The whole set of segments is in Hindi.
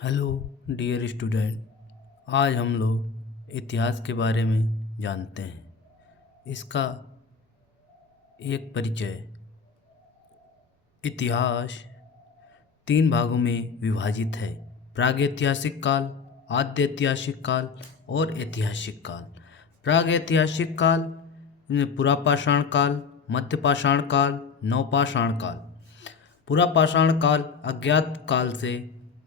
Hello dear student. आज हम लोग इतिहास के बारे में जानते हैं। इसका एक परिचय। इतिहास तीन भागों में विभाजित है: प्रागैतिहासिक काल, आद्य ऐतिहासिक काल और ऐतिहासिक काल। प्रागैतिहासिक काल में पुरापाषाण काल, मध्यपाषाण काल, नवपाषाण काल। पुरापाषाण काल अज्ञात काल से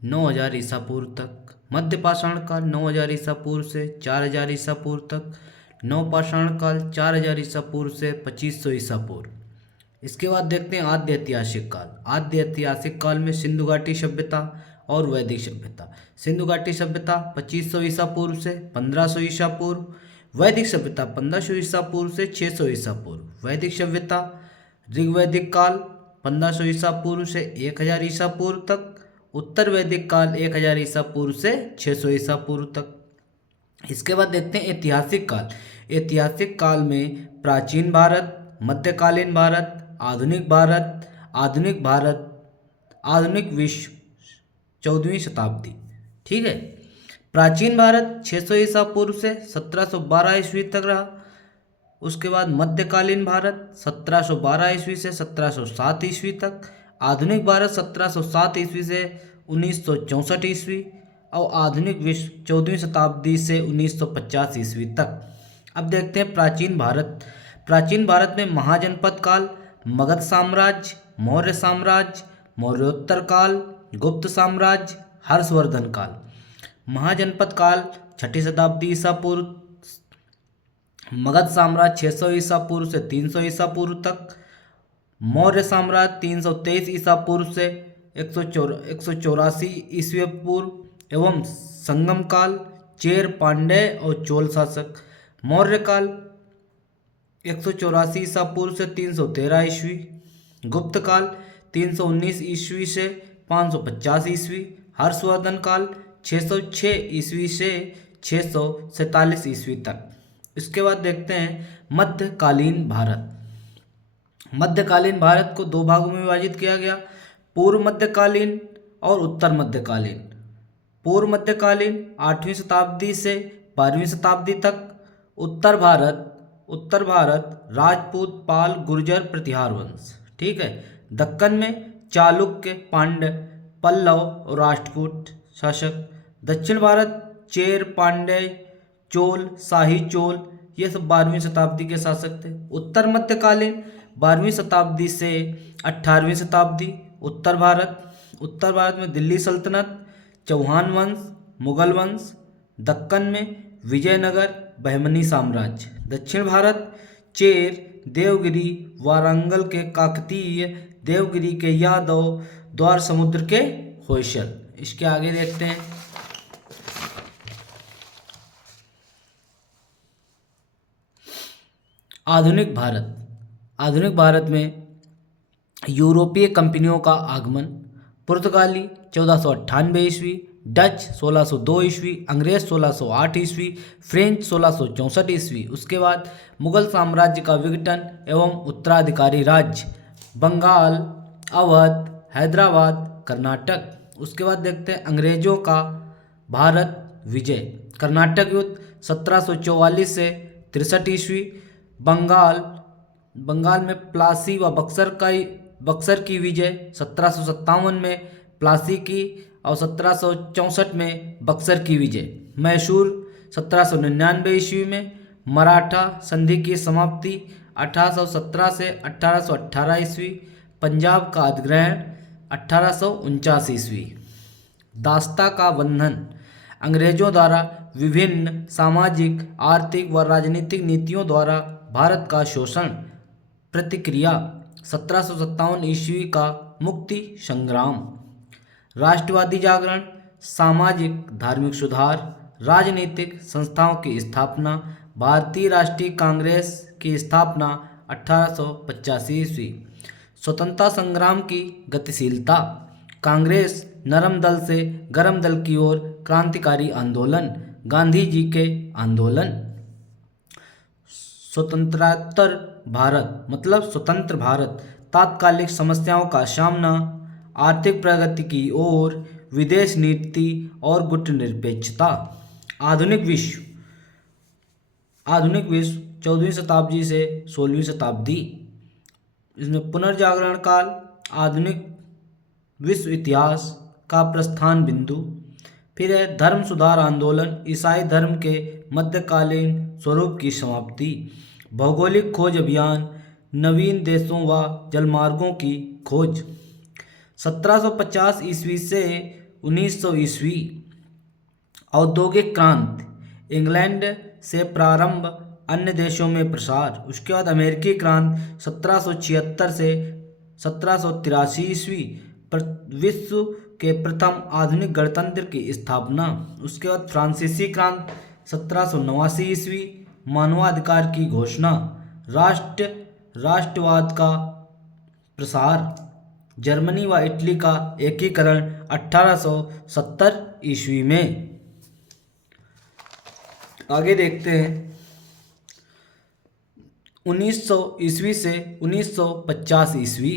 9000 ईसा पूर्व तक, मध्यपाषाण काल 9000 ईसा पूर्व से 4000 ईसा पूर्व तक, नवपाषाण काल 4000 ईसा पूर्व से 2500 ईसा पूर्व। इसके बाद देखते हैं आद्य ऐतिहासिक काल। आद्य ऐतिहासिक काल में सिंधु घाटी सभ्यता और वैदिक सभ्यता। सिंधु घाटी सभ्यता 2500 ईसा पूर्व से 1500 ईसा पूर्व, वैदिक सभ्यता 1500 ईसा पूर्व से 600 ईसा पूर्व। वैदिक सभ्यता ऋग्वैदिक काल 1500 ईसा पूर्व से 1000 ईसा पूर्व तक, उत्तर वैदिक काल 1000 ईसा पूर्व से 600 ईसा पूर्व तक। इसके बाद देखते हैं ऐतिहासिक काल। ऐतिहासिक काल में प्राचीन भारत, मध्यकालीन भारत, आधुनिक भारत, आधुनिक विश्व, 14वीं शताब्दी। ठीक है। प्राचीन भारत 600 ईसा पूर्व से 1712 ईस्वी तक रहा। उसके बाद मध्यकालीन भारत 1712 ईस्वी से 1707 ईस्वी तक। आधुनिक भारत 1707 ईस्वी से 1964 ईस्वी और आधुनिक विश्व 14वीं शताब्दी से 1950 ईस्वी तक। अब देखते हैं प्राचीन भारत। प्राचीन भारत में महाजनपद काल, मगध साम्राज्य, मौर्य साम्राज्य, मौर्योत्तर काल, गुप्त साम्राज्य, हर्षवर्धन काल। महाजनपद काल 6ठी शताब्दी ईसा पूर्व, मगध साम्राज्य 600 ईसा पूर्व से 300 ईसा पूर्व तक, मौर्य साम्राज्य 323 ईसा पूर्व से 184 ईस्वी पूर्व एवं संगम काल चेर, पांड्य और चोल शासक। मौर्य काल 184 ईसा पूर्व से 313 ईस्वी। गुप्त काल 319 ईस्वी से 550 ईस्वी। हर्षवर्धन काल 606 ईस्वी से 647 ईस्वी तक। इसके बाद देखते हैं मध्यकालीन भारत। मध्यकालीन भारत को दो भागों में विभाजित किया गया: पूर्व मध्यकालीन और उत्तर मध्यकालीन। पूर्व मध्यकालीन 8वीं शताब्दी से 12वीं शताब्दी तक। उत्तर भारत राजपूत, पाल, गुर्जर, प्रतिहार वंश। ठीक है। दक्कन में चालुक्य, पांड्य, पल्लव और राष्ट्रकूट शासक। दक्षिण भारत चेर, पांड्य, चोल, शाही चोल, ये सब 12वीं शताब्दी के शासक थे। उत्तर मध्यकालीन 12वीं शताब्दी से 18वीं शताब्दी। उत्तर भारत में दिल्ली सल्तनत, चौहान वंश, मुगल वंश। दक्कन में विजयनगर, बहमनी साम्राज्य। दक्षिण भारत चेर, देवगिरी, वारंगल के काकतीय, देवगिरी के यादव, द्वार समुद्र के होयसल। इसके आगे देखते हैं आधुनिक भारत। आधुनिक भारत में यूरोपीय कंपनियों का आगमन। पुर्तगाली 1498 ईस्वी, डच 1602 ईस्वी, अंग्रेज 1608 ईस्वी, फ्रेंच 1664 ईस्वी। उसके बाद मुगल साम्राज्य का विघटन एवं उत्तराधिकारी राज्य बंगाल, अवध, हैदराबाद, कर्नाटक। उसके बाद देखते हैं अंग्रेजों का भारत विजय। कर्नाटक युद्ध 1744 से 63 ईस्वी। बंगाल में प्लासी व बक्सर की विजय 1757 में प्लासी की और 1764 में बक्सर की विजय। मैसूर 1799 ईस्वी में। मराठा संधि की समाप्ति 1817 से 1818 ईस्वी। पंजाब का अधिग्रहण 1849 ईस्वी। दासता का बंधन अंग्रेजों द्वारा विभिन्न सामाजिक, आर्थिक व राजनीतिक नीतियों द्वारा भारत का शोषण। प्रतिक्रिया 1757 ईस्वी का मुक्ति संग्राम। राष्ट्रवादी जागरण, सामाजिक धार्मिक सुधार, राजनीतिक संस्थाओं की स्थापना। भारतीय राष्ट्रीय कांग्रेस की स्थापना 1885 ईस्वी। स्वतंत्रता संग्राम की गतिशीलता। कांग्रेस नरम दल से गरम दल की ओर क्रांतिकारी आंदोलन। गांधी जी के आंदोलन। स्वतंत्रोत्तर भारत मतलब स्वतंत्र भारत। तात्कालिक समस्याओं का सामना, आर्थिक प्रगति की ओर, विदेश नीति और गुटनिरपेक्षता। आधुनिक विश्व 14वीं शताब्दी से 16वीं शताब्दी। इसमें पुनर्जागरण काल, आधुनिक विश्व इतिहास का प्रस्थान बिंदु। फिर है धर्म सुधार आंदोलन, ईसाई धर्म के मध्यकालीन स्वरूप की समाप्ति। भौगोलिक खोज अभियान, नवीन देशों व जलमार्गों की खोज। 1750 ईस्वी से 1900 ईस्वी। औद्योगिक क्रांति, इंग्लैंड से प्रारंभ, अन्य देशों में प्रसार। उसके बाद अमेरिकी क्रांति 1776 से 1783 ईस्वी, विश्व के प्रथम आधुनिक गणतंत्र की स्थापना। उसके बाद फ्रांसीसी क्रांति 1789 ईस्वी, मानवाधिकार की घोषणा। राष्ट्रवाद का प्रसार, जर्मनी व इटली का एकीकरण 1870 ईस्वी में। आगे देखते हैं 1900 ईस्वी से 1950 ईस्वी।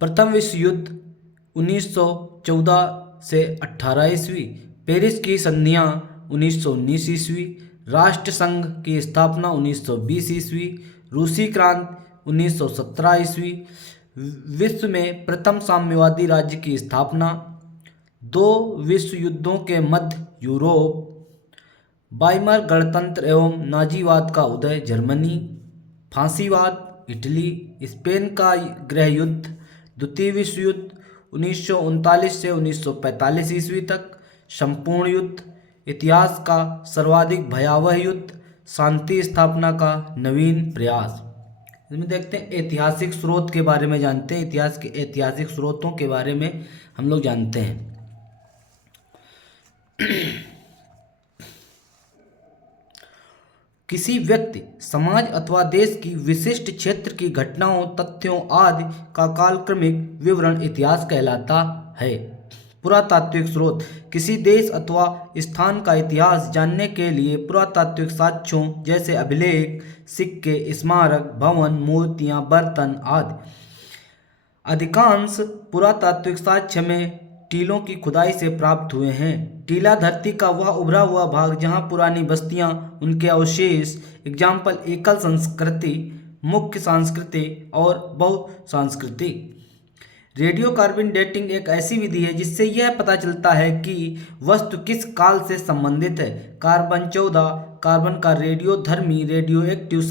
प्रथम विश्व युद्ध 1914 से 18 ईस्वी। पेरिस की संधियां 1919 ईस्वी। राष्ट्रसंघ की स्थापना 1920 ईस्वी। रूसी क्रांति 1917 ईस्वी। विश्व में प्रथम साम्यवादी राज्य की स्थापना। दो विश्व युद्धों के मध्य यूरोप। वाइमर गणतंत्र एवं नाजीवाद का उदय, जर्मनी। फांसीवाद, इटली। स्पेन का गृह युद्ध, द्वितीय विश्व युद्ध 1939 से 1945 ईस्वी तक। संपूर्ण युद्ध, इतिहास का सर्वाधिक भयावह युद्ध, शांति स्थापना का नवीन प्रयास। इसमें देखते हैं ऐतिहासिक स्रोत के बारे में जानते हैं। इतिहास के ऐतिहासिक स्रोतों के बारे में हम लोग जानते हैं। किसी व्यक्ति, समाज अथवा देश की विशिष्ट क्षेत्र की घटनाओं, तथ्यों आदि का कालक्रमिक विवरण इतिहास कहलाता है। पुरातात्विक स्रोत, किसी देश अथवा स्थान का इतिहास जानने के लिए पुरातात्विक साक्ष्यों जैसे अभिलेख, सिक्के, स्मारक, भवन, मूर्तियां, बर्तन आदि। अधिकांश पुरातात्विक साक्ष्य में टीलों की खुदाई से प्राप्त हुए हैं। टीला धरती का वह उभरा हुआ भाग जहां पुरानी बस्तियां, उनके अवशेष, एग्जाम्पल एकल संस्कृति, मुख्य संस्कृति और बहुसंस्कृति। रेडियो कार्बन डेटिंग एक ऐसी विधि है जिससे यह पता चलता है कि वस्तु किस काल से संबंधित है। कार्बन 14 कार्बन का रेडियोधर्मी रेडियो एक्टिव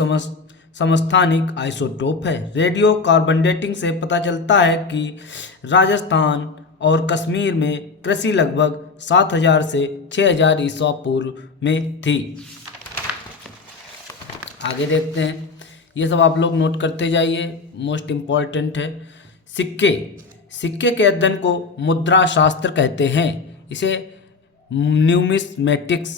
समस्थानिक आइसोटोप है। रेडियो कार्बन डेटिंग से पता चलता है कि राजस्थान और कश्मीर में कृषि लगभग 7000 से 6000 ईसा पूर्व में थी। आगे देखते हैं, ये सब आप लोग नोट करते जाइए, मोस्ट इम्पॉर्टेंट है। सिक्के के अध्ययन को मुद्रा शास्त्र कहते हैं। इसे न्यूमिस्मेटिक्स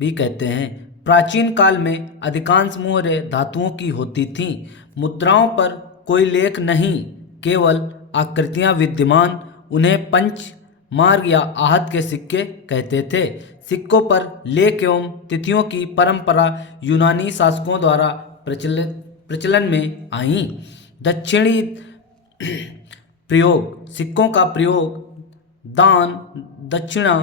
भी कहते हैं। प्राचीन काल में अधिकांश मोहरें धातुओं की होती थीं। मुद्राओं पर कोई लेख नहीं, केवल आकृतियां विद्यमान। उन्हें पंच मार्ग या आहत के सिक्के कहते थे। सिक्कों पर लेख एवं तिथियों की परंपरा यूनानी शासकों द्वारा प्रचलन में आई। दक्षिणी प्रयोग, सिक्कों का प्रयोग दान, दक्षिणा,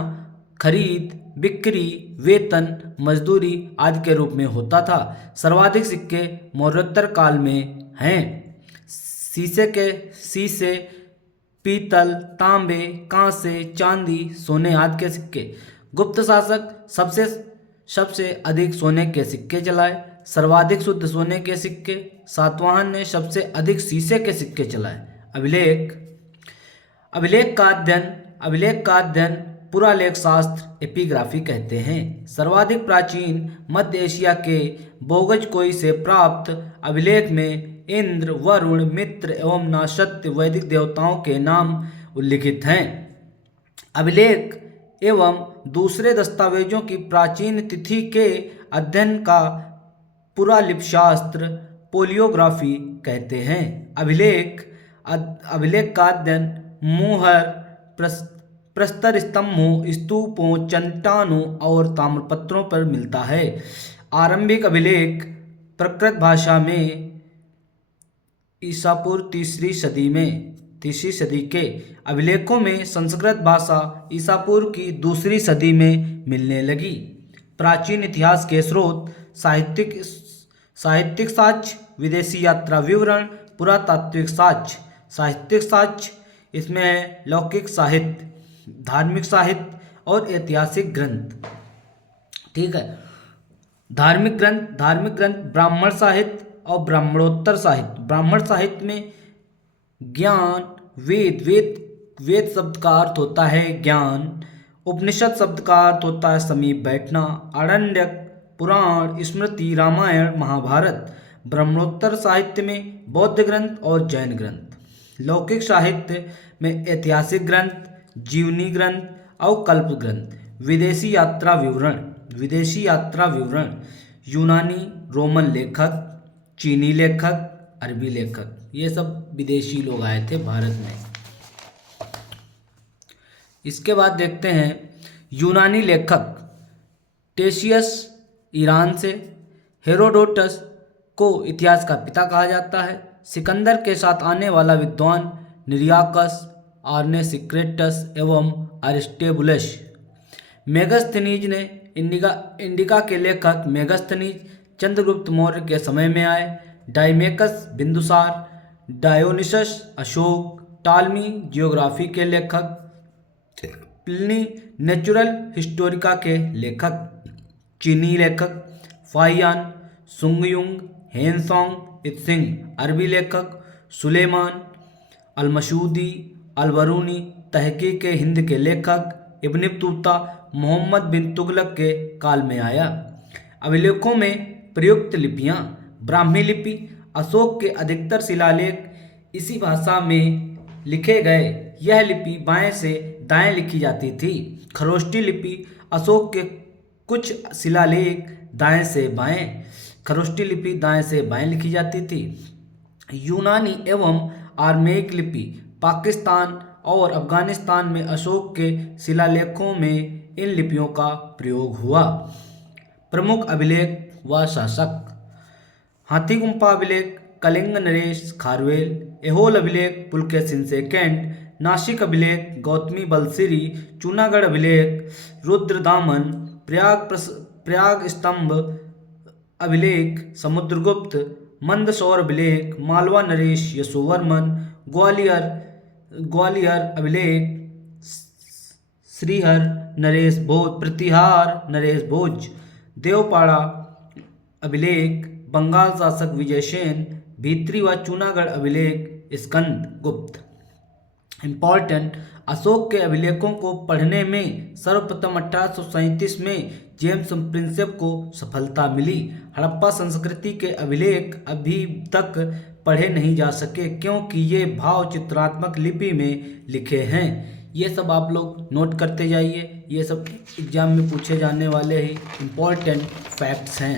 खरीद, बिक्री, वेतन, मजदूरी आदि के रूप में होता था। सर्वाधिक सिक्के मौर्योत्तर काल में हैं। शीशे, पीतल, तांबे, कांसे, चांदी, सोने आदि के सिक्के। गुप्त शासक सबसे अधिक सोने के सिक्के चलाए, सर्वाधिक शुद्ध सोने के सिक्के। सातवाहन ने सबसे अधिक शीशे के सिक्के चलाए। अभिलेख का अध्ययन पुरालेख शास्त्र एपिग्राफी कहते हैं। सर्वाधिक प्राचीन मध्य एशिया के बोगजकोई से प्राप्त अभिलेख में इंद्र, वरुण, मित्र एवं नाशत्य वैदिक देवताओं के नाम उल्लिखित हैं। अभिलेख एवं दूसरे दस्तावेजों की प्राचीन तिथि के अध्ययन का पुरालिपिशास्त्र पोलियोग्राफी कहते हैं। अभिलेख का अध्ययन मोहर, प्रस्तर स्तंभों, स्तूपों, चट्टानों और ताम्रपत्रों पर मिलता है। आरंभिक अभिलेख प्राकृत भाषा में ईसा पूर्व 3री सदी में तीसरी सदी के अभिलेखों में संस्कृत भाषा ईसा पूर्व की दूसरी सदी में मिलने लगी। प्राचीन इतिहास के स्रोत साहित्यिक साक्ष्य, विदेशी यात्रा विवरण, पुरातात्विक साक्ष्य। साहित्यिक साक्ष्य इसमें है लौकिक साहित्य, धार्मिक साहित्य और ऐतिहासिक ग्रंथ। ठीक है। धार्मिक ग्रंथ ब्राह्मण साहित्य और ब्राह्मणोत्तर साहित्य। ब्राह्मण साहित्य में ज्ञान, वेद शब्द का अर्थ होता है ज्ञान, उपनिषद शब्द का अर्थ होता है समीप बैठना, आरण्यक, पुराण, स्मृति, रामायण, महाभारत। ब्राह्मणोत्तर साहित्य में बौद्ध ग्रंथ और जैन ग्रंथ। लौकिक साहित्य में ऐतिहासिक ग्रंथ, जीवनी ग्रंथ और कल्प ग्रंथ। विदेशी यात्रा विवरण यूनानी, रोमन लेखक, चीनी लेखक, अरबी लेखक, ये सब विदेशी लोग आए थे भारत में। इसके बाद देखते हैं यूनानी लेखक। टेशियस ईरान से। हेरोडोटस को इतिहास का पिता कहा जाता है। सिकंदर के साथ आने वाला विद्वान निरियाकस, आर्नेसिक्रेटस एवं अरिस्टोबुलस। मेगस्थनीज ने इंडिका के लेखक मेगस्थनीज चंद्रगुप्त मौर्य के समय में आए। Deimachus Bindusara, Dionysius Ashoka, Ptolemy Geography के लेखक, प्लिनी नेचुरल हिस्टोरिका के लेखक। चीनी लेखक फाहियान, सुंगयुंग, हेनसोंग इत्सिंग। अरबी लेखक सुलेमान, अलमशूदी, अलबरूनी। तहकीक हिंद के लेखक इब्न बतूता मोहम्मद बिन तुगलक के काल में आया। अभिलेखों में प्रयुक्त लिपियाँ। ब्राह्मी लिपि। अशोक के अधिकतर शिलालेख इसी भाषा में लिखे गए। यह लिपि बाएं से दाएं लिखी जाती थी। खरोष्टी लिपि। अशोक के कुछ शिलालेख दाएं से बाएं। खरोष्टी लिपि दाएं से बाएं लिखी जाती थी। यूनानी एवं आर्मेइक लिपि। पाकिस्तान और अफगानिस्तान में अशोक के शिलालेखों में इन लिपियों का प्रयोग हुआ। प्रमुख अभिलेख व शासक। हाथीगुम्फा अभिलेख कलिंग नरेश खारवेल। ऐहोल अभिलेख पुलकेशिन सेकंड। नासिक अभिलेख गौतमी बलसिरी। जूनागढ़ अभिलेख रुद्रदामन। प्रयाग स्तंभ अभिलेख समुद्रगुप्त। मंदसौर अभिलेख मालवा नरेश यशोवर्मन। ग्वालियर अभिलेख श्रीहर नरेश भोज। प्रतिहार नरेश भोज। देवपाड़ा अभिलेख बंगाल शासक विजयसेन। भीतरी व जूनागढ़ अभिलेख स्कंद गुप्त। इम्पॉर्टेंट। अशोक के अभिलेखों को पढ़ने में सर्वप्रथम 1837 में जेम्स प्रिंसेप को सफलता मिली। हड़प्पा संस्कृति के अभिलेख अभी तक पढ़े नहीं जा सके क्योंकि ये भाव चित्रात्मक लिपि में लिखे हैं। ये सब आप लोग नोट करते जाइए, ये सब एग्जाम में पूछे जाने वाले ही इम्पोर्टेंट फैक्ट्स हैं।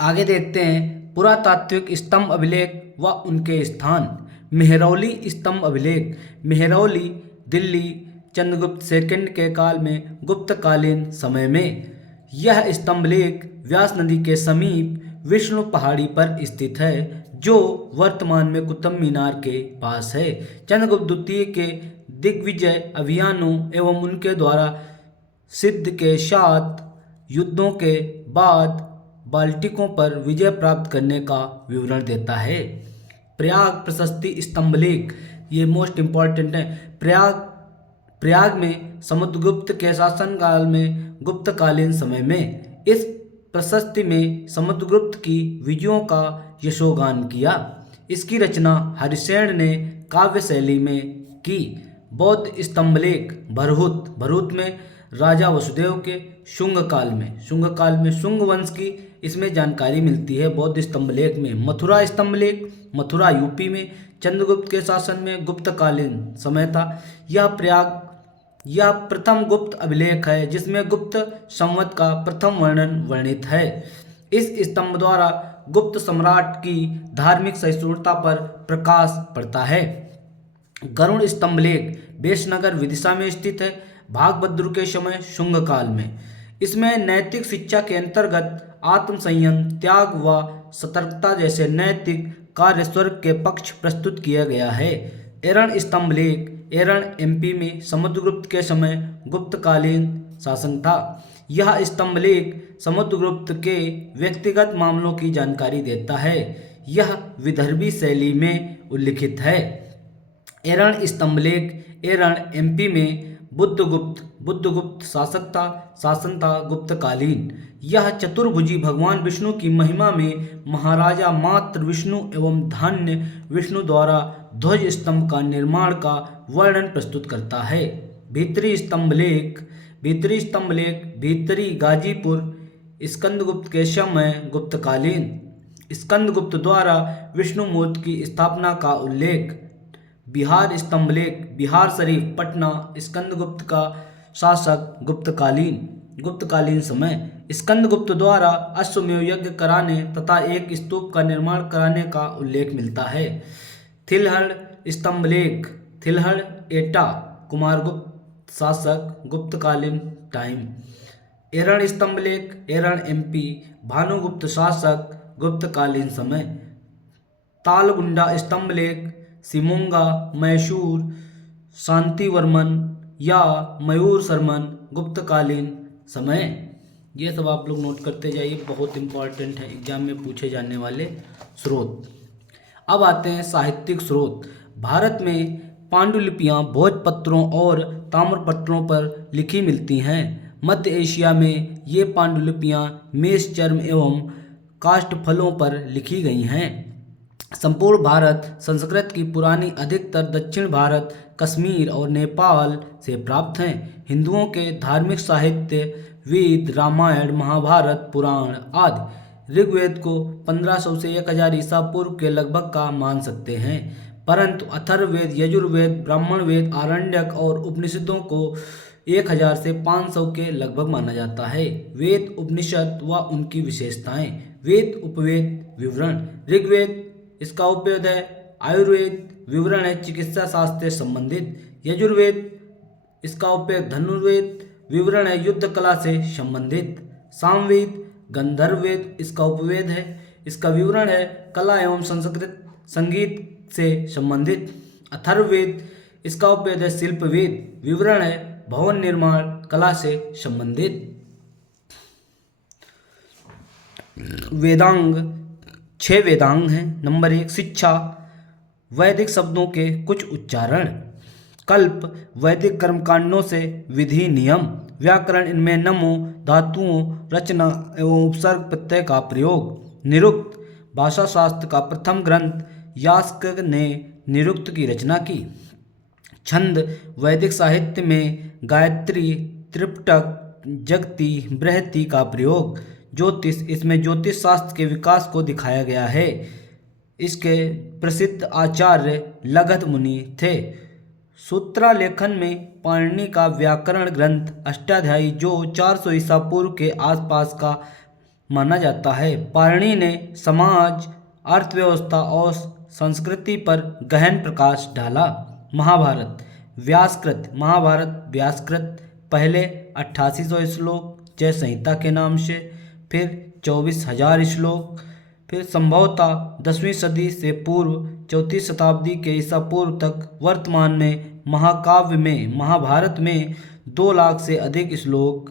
आगे देखते हैं पुरातात्विक स्तंभ अभिलेख व उनके स्थान। मेहरौली स्तंभ अभिलेख। मेहरौली दिल्ली चंद्रगुप्त सेकंड के काल में गुप्तकालीन समय में। यह स्तंभलेख व्यास नदी के समीप विष्णु पहाड़ी पर स्थित है जो वर्तमान में कुतुब मीनार के पास है। चंद्रगुप्त द्वितीय के दिग्विजय अभियानों एवं उनके द्वारा सिद्ध के साथ युद्धों के बाद बाल्टिकों पर विजय प्राप्त करने का विवरण देता है। प्रयाग प्रशस्ति स्तंभलेख, ये मोस्ट इम्पॉर्टेंट है। प्रयाग में समुद्रगुप्त के शासनकाल में गुप्तकालीन समय में इस प्रशस्ति में समुद्रगुप्त की विजयों का यशोगान किया। इसकी रचना हरिसेन ने काव्य शैली में की। बौद्ध स्तंभलेख भरूच में राजा वसुदेव के शुंग काल में शुंग वंश की इसमें जानकारी मिलती है। बौद्ध स्तंभलेख में मथुरा स्तंभलेख, मथुरा यूपी में चंद्रगुप्त के शासन में गुप्तकालीन समय था। यह प्रथम गुप्त अभिलेख है जिसमें गुप्त संवत का प्रथम वर्णन वर्णित है। इस स्तंभ द्वारा गुप्त सम्राट की धार्मिक सहिष्णुता पर प्रकाश पड़ता है। गरुड़ स्तंभलेख बेसनगर विदिशा में स्थित है। भागभद्र के समय शुंग काल में। इसमें नैतिक शिक्षा के अंतर्गत आत्म संयम, त्याग व सतर्कता जैसे नैतिक कार्य स्वर्ग के पक्ष प्रस्तुत किया गया है। एरण स्तंभ लेख। एरण एमपी में समुद्रगुप्त के समय गुप्तकालीन शासन था। यह स्तंभ लेख समुद्रगुप्त के व्यक्तिगत मामलों की जानकारी देता है। यह विदर्भी शैली में उल्लिखित है। एरण स्तंभ लेख। एरण एमपी में बुद्धगुप्त शासन था गुप्तकालीन। यह चतुर्भुजी भगवान विष्णु की महिमा में महाराजा मातृ विष्णु एवं धान्य विष्णु द्वारा ध्वज स्तंभ का निर्माण का वर्णन प्रस्तुत करता है। भीतरी स्तंभ लेख। भीतरी गाजीपुर स्कंदगुप्त के समय गुप्तकालीन। स्कंदगुप्त द्वारा विष्णु मूर्ति की स्थापना का उल्लेख। बिहार स्तंभ लेख। बिहार शरीफ पटना स्कंदगुप्त का शासक गुप्तकालीन समय। स्कंदगुप्त द्वारा अश्वमेध यज्ञ कराने तथा एक स्तूप का निर्माण कराने का उल्लेख मिलता है। थिलहड़ स्तंभ लेख। थिलहड़ एटा कुमारगुप्त शासक गुप्तकालीन टाइम। एरण स्तंभ लेख। एरण एमपी भानुगुप्त शासक गुप्तकालीन समय। तालगुंडा स्तंभ लेख। शिमोगा मैसूर शांतिवर्मन या मयूर शर्मन गुप्तकालीन समय। ये सब आप लोग नोट करते जाइए, बहुत इंपॉर्टेंट है, एग्जाम में पूछे जाने वाले स्रोत। अब आते हैं साहित्यिक स्रोत। भारत में पांडुलिपियाँ भोजपत्रों और ताम्रपत्रों पर लिखी मिलती हैं। मध्य एशिया में ये पांडुलिपियाँ मेष चर्म एवं काष्ठफलों पर लिखी गई हैं। संपूर्ण भारत संस्कृत की पुरानी अधिकतर दक्षिण भारत, कश्मीर और नेपाल से प्राप्त हैं। हिंदुओं के धार्मिक साहित्य वेद, रामायण, महाभारत, पुराण आदि ऋग्वेद को 1500 से 1000 ईसा पूर्व के लगभग का मान सकते हैं, परंतु अथर्ववेद, यजुर्वेद, ब्राह्मण वेद, आरण्यक और उपनिषदों को 1000 से 500 के लगभग माना जाता है। वेद, उपनिषद व उनकी विशेषताएं। वेद उपवेद विवरण। ऋग्वेद इसका उपयोग है आयुर्वेद, विवरण है चिकित्सा शास्त्र से संबंधित। यजुर्वेद इसका उपयोग धनुर्वेद, विवरण है युद्ध कला से संबंधित। सामवेद गंधर्ववेद इसका उपवेद है, इसका विवरण है कला एवं संगीत से संबंधित। अथर्ववेद इसका उपवेद है शिल्पवेद, विवरण है भवन निर्माण कला से संबंधित। वेदांग 6 वेदांग हैं। नंबर 1 शिक्षा, वैदिक शब्दों के कुछ उच्चारण। कल्प, वैदिक कर्मकांडों से विधि नियम। व्याकरण, इनमें नमो धातुओं, रचना एवं उपसर्ग प्रत्यय का प्रयोग। निरुक्त, भाषा शास्त्र का प्रथम ग्रंथ, यास्क ने निरुक्त की रचना की। छंद, वैदिक साहित्य में गायत्री, त्रिपिटक, जगती, बृहति का प्रयोग। ज्योतिष, इसमें ज्योतिष शास्त्र के विकास को दिखाया गया है। इसके प्रसिद्ध आचार्य लगध मुनि थे। सूत्रालेखन में पाणिनि का व्याकरण ग्रंथ अष्टाध्यायी जो 400 ईसा पूर्व के आसपास का माना जाता है। पाणिनि ने समाज, अर्थव्यवस्था और संस्कृति पर गहन प्रकाश डाला। महाभारत व्यासकृत पहले 8800 श्लोक जय संहिता के नाम से, फिर 24,000 श्लोक, फिर संभवतः 10वीं सदी से पूर्व 4वीं शताब्दी के ईसा पूर्व तक वर्तमान में महाकाव्य में महाभारत में 2 लाख से अधिक श्लोक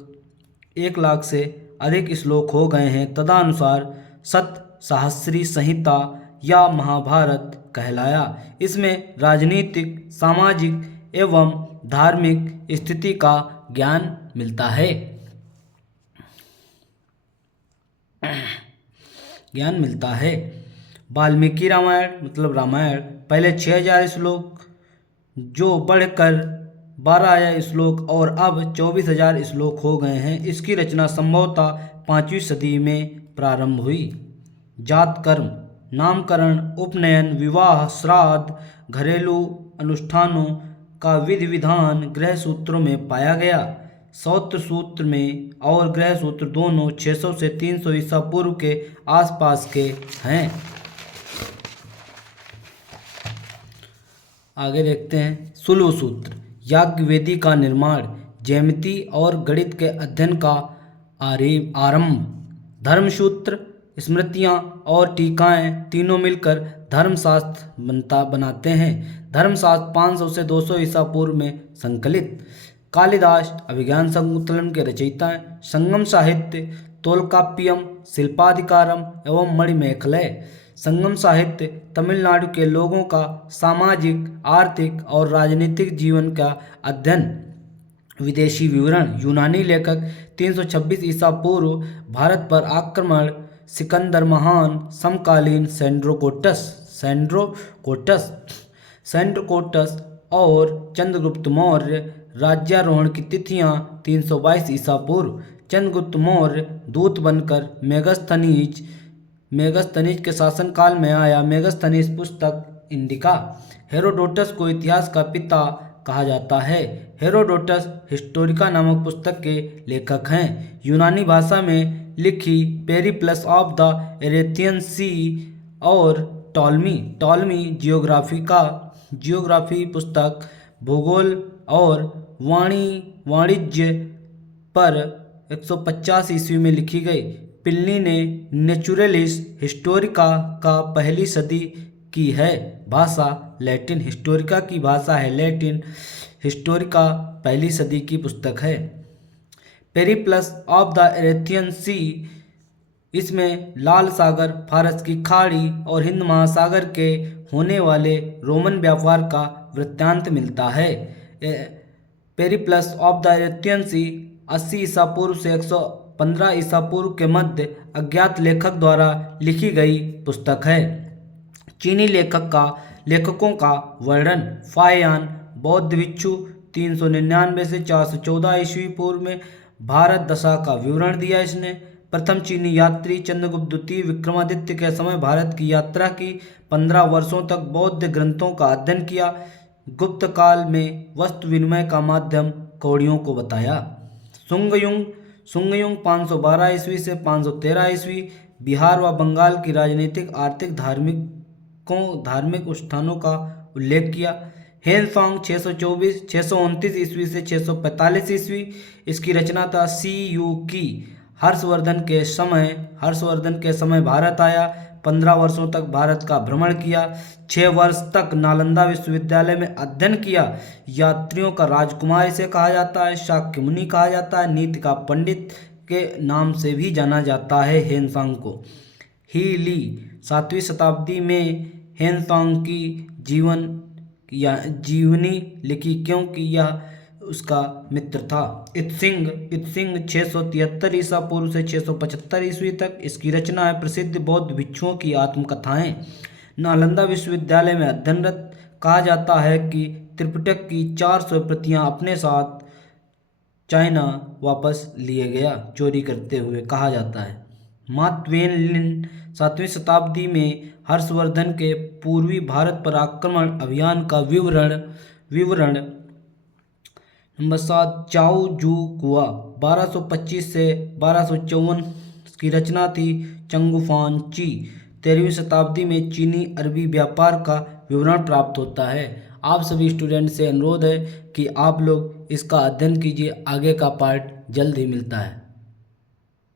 1 लाख से अधिक श्लोक हो गए हैं। तदनुसार सतसहस्री संहिता या महाभारत कहलाया। इसमें राजनीतिक, सामाजिक एवं धार्मिक स्थिति का ज्ञान मिलता है। वाल्मीकि रामायण मतलब रामायण पहले 6000 श्लोक जो बढ़कर 12,000 श्लोक और अब 24,000 श्लोक हो गए हैं। इसकी रचना संभवतः 5वीं सदी में प्रारंभ हुई। जात कर्म, नामकरण, उपनयन, विवाह, श्राद्ध, घरेलू अनुष्ठानों का विधि विधान गृह सूत्रों में पाया गया। सौत्र सूत्र में और गृह सूत्र दोनों 600 से 300 ईसा पूर्व के आसपास के हैं। आगे देखते हैं सुलभ सूत्र, याज्ञवेदी का निर्माण, ज्यामिति और गणित के अध्ययन का आरंभ। धर्मसूत्र, स्मृतियाँ और टीकाएँ तीनों मिलकर धर्मशास्त्र बनाते हैं। धर्मशास्त्र 500 से 200 ईसा पूर्व में संकलित। कालिदास अभिज्ञान शाकुंतलम के रचयिता हैं। संगम साहित्य तोलकाप्पियम, शिल्पाधिकारम एवं मणिमेखलय। संगम साहित्य तमिलनाडु के लोगों का सामाजिक, आर्थिक और राजनीतिक जीवन का अध्ययन। विदेशी विवरण यूनानी लेखक 326 ईसा पूर्व भारत पर आक्रमण सिकंदर महान समकालीन सेंड्रोकोटस और चंद्रगुप्त मौर्य राज्यारोहण की तिथियां 322 ईसा पूर्व। चंद्रगुप्त मौर्य दूत बनकर मेगस्थनीज के शासनकाल में आया। मेगस्थनीज पुस्तक इंडिका। हेरोडोटस को इतिहास का पिता कहा जाता है। हेरोडोटस हिस्टोरिका नामक पुस्तक के लेखक हैं। यूनानी भाषा में लिखी पेरिप्लस ऑफ द एरेथियन सी और टॉलमी जियोग्राफी पुस्तक भूगोल और वाणिज्य पर 150 ईस्वी में लिखी गई। प्लिनी ने नेचुरलिस हिस्टोरिका का पहली सदी की है। भाषा लैटिन। हिस्टोरिका की भाषा है लैटिन। हिस्टोरिका पहली सदी की पुस्तक है। पेरिप्लस ऑफ द एरेथियन सी, इसमें लाल सागर, फारस की खाड़ी और हिंद महासागर के होने वाले रोमन व्यापार का वृत्तांत मिलता है। पेरिप्लस ऑफ द एरेथियन सी 80 ईसा पूर्व से 115 ईसा पूर्व के मध्य अज्ञात लेखक द्वारा लिखी गई पुस्तक है। चीनी लेखकों का वर्णन। फाहियान बौद्ध भिक्षु 399 से 414 ईस्वी पूर्व में भारत दशा का विवरण दिया। इसने प्रथम चीनी यात्री चंद्रगुप्त द्वितीय विक्रमादित्य के समय भारत की यात्रा की। 15 वर्षों तक बौद्ध ग्रंथों का अध्ययन किया। गुप्त काल में वस्तु विनिमय का माध्यम कौड़ियों को बताया। सुंगयुंग 512 ईस्वी से 513 ईस्वी बिहार व बंगाल की राजनीतिक, आर्थिक, धार्मिक स्थानों का उल्लेख किया। हेनसांग 629 ईस्वी से 645 ईस्वी, इसकी रचना था। CU की हर्षवर्धन के समय भारत आया। 15 वर्षों तक भारत का भ्रमण किया। 6 वर्ष तक नालंदा विश्वविद्यालय में अध्ययन किया। यात्रियों का राजकुमार इसे कहा जाता है। शाक्य मुनि कहा जाता है। नीति का पंडित के नाम से भी जाना जाता है हेनसांग को। ही ली 7वीं शताब्दी में हेनसांग की जीवनी लिखी क्योंकि यह उसका मित्र था। इत्सिंग 673 ईसा पूर्व से 675 ईस्वी तक, इसकी रचना है। प्रसिद्ध बौद्ध भिक्षुओं की आत्मकथाएं। नालंदा विश्वविद्यालय में अध्ययनरत। कहा जाता है कि त्रिपिटक की 400 प्रतियां अपने साथ चाइना वापस लिए गया चोरी करते हुए, कहा जाता है। मात्वेनलिन 7वीं शताब्दी में हर्षवर्धन के पूर्वी भारत पर आक्रमण अभियान का विवरण। नंबर 7 चाओ जू कुआ 1225 से 1254 की रचना थी। चंगुफान ची 13वीं शताब्दी में चीनी अरबी व्यापार का विवरण प्राप्त होता है। आप सभी स्टूडेंट से अनुरोध है कि आप लोग इसका अध्ययन कीजिए। आगे का पार्ट जल्द ही मिलता है।